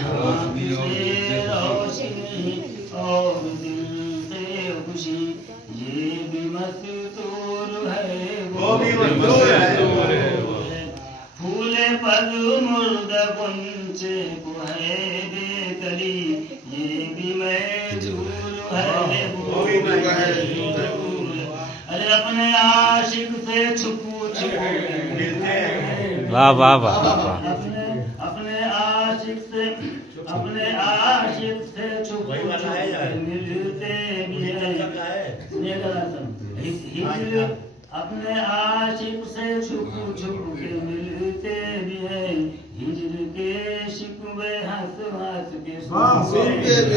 आँख से रोशनी और दिल से खुशी, ये भी मस्तूर है वो भी मस्तूर है। फूले पग मुर्द गुंचे को है बेकली, ये भी महजूर है वो भी महजूर। अरे अपने आशिक से छुपू छुपू मिलते हैं, वाह वाह वाह वाह। अपने आशिक से छुपू छुपू मिलते भी हैं, अपने आशिक से छुपू छुपू के मिलते भी हैं, हिजर के शिकवे हंस हंस के सुनते, हिजर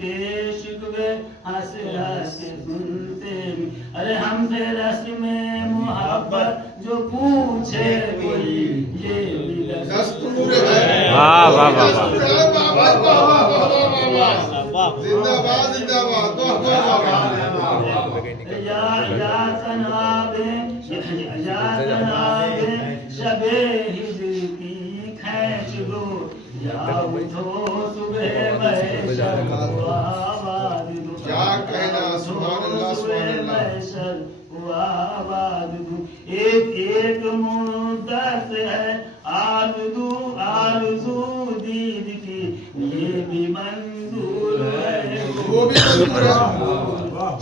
के शिकवे हंस हंस के सुनते। अरे हमसे रस्म मोहब्बत जो पूछे कोई, ये भी दस्तूर है। वाह वाह वाह वाह। जिंदाबाद जिंदाबाद। या तनाबे शबे हिजर की खैच लो, या उठो सुबह महशर को आबाद दो, क्या कहना, सुभान अल्लाह सुभान अल्लाह। महशर को आबाद दो। एक एक मुद्दत है आरज़ू आरज़ू दीद की, ये भी मंजूर है वो भी मंजूर है।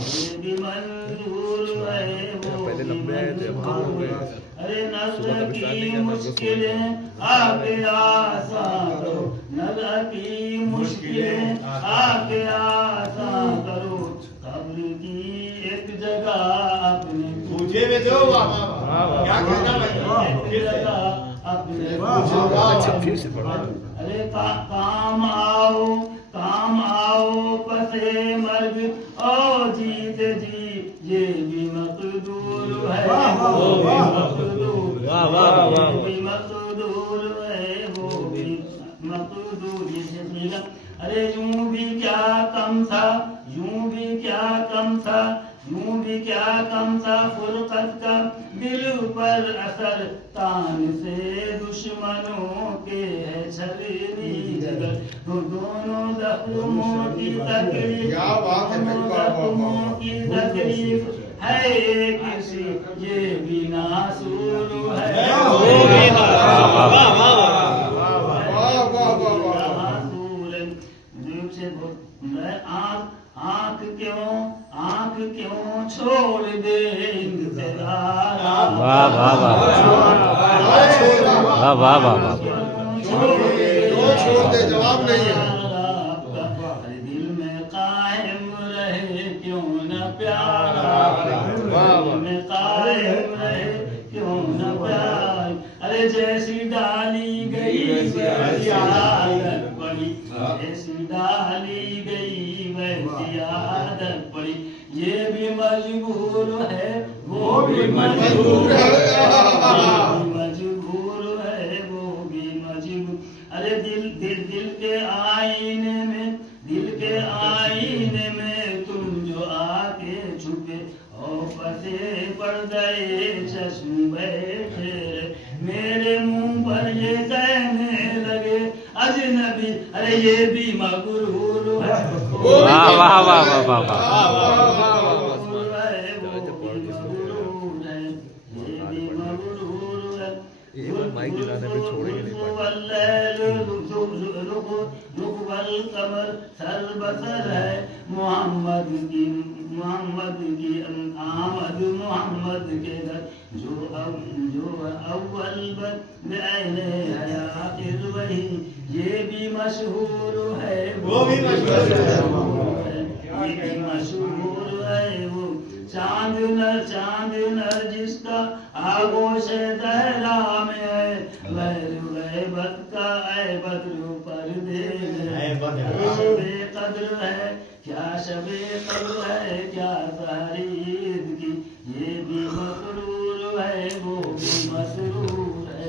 ये भी मंजूर है वो भी मंजूर है। अरे नज़र की मुश्किलें आके आसान करो, नज़र की मुश्किलें आके आसान करो, कब्र की एक जगह अपने मुझे में दो। क्या कहना भाई, एक जगह अपने अरे काम आओ पसे मर्ग ओ जीत जी, ये भी मकदूर है वो भी मकदूर, ये भी मकदूर है वो भी मकदूर। ये से अरे यूं भी क्या कम था, यूं भी क्या कम था, यूं भी क्या कम था फुरकत का दिल पर असर, तान से दुश्मनों के है छलनी जिगर, दोनों जख्मों की तकलीफ, क्या बात है भाई, वाह, वाह, वाह, जख्मों वाह। की तकलीफ है किसी, ये भी नासूर है वो भी नासूर है। आँख क्यों छोड़ दे इंतजार, वाह वाह वाह वाह वाह वाह वाह। छोड़ दे, जवाब नहीं है। दिल में कायम रहे क्यों न प्यार, दिल में कायम रहे क्यों न प्यार। अरे जैसी डाली गई वैसी आदत पड़ी, जैसी डाली गई वैसी आदत पड़ी, ये भी मजबूर है वो भी मजबूर है, मजबूर है वो भी मजबूर। अरे दिल के आईने में, दिल के आईने में तुम जो आके छुपे और पसे पड़ गए चश्म बैठे, मेरे मुंह पर ये कहने लगे अजनबी, अरे ये भी मगरूर है वाह वाह वाह वाह वाह। माइक दिलाने पे छोड़ेंगे नहीं कमर सर बसर है मोहम्मद की आमद मोहम्मद के घर, जो अव्वल बने है आखिर वही, ये भी मशहूर है वो भी मशहूर है, ये भी मशहूर है वो। चांद नर जिसका आगोश दहरा में है, गैबत का ऐ बद्र पर्दे में, बेकद्र है क्या शबे कद्र है क्या सारी ईद की, ये भी मसरूर है वो भी मसरूर है।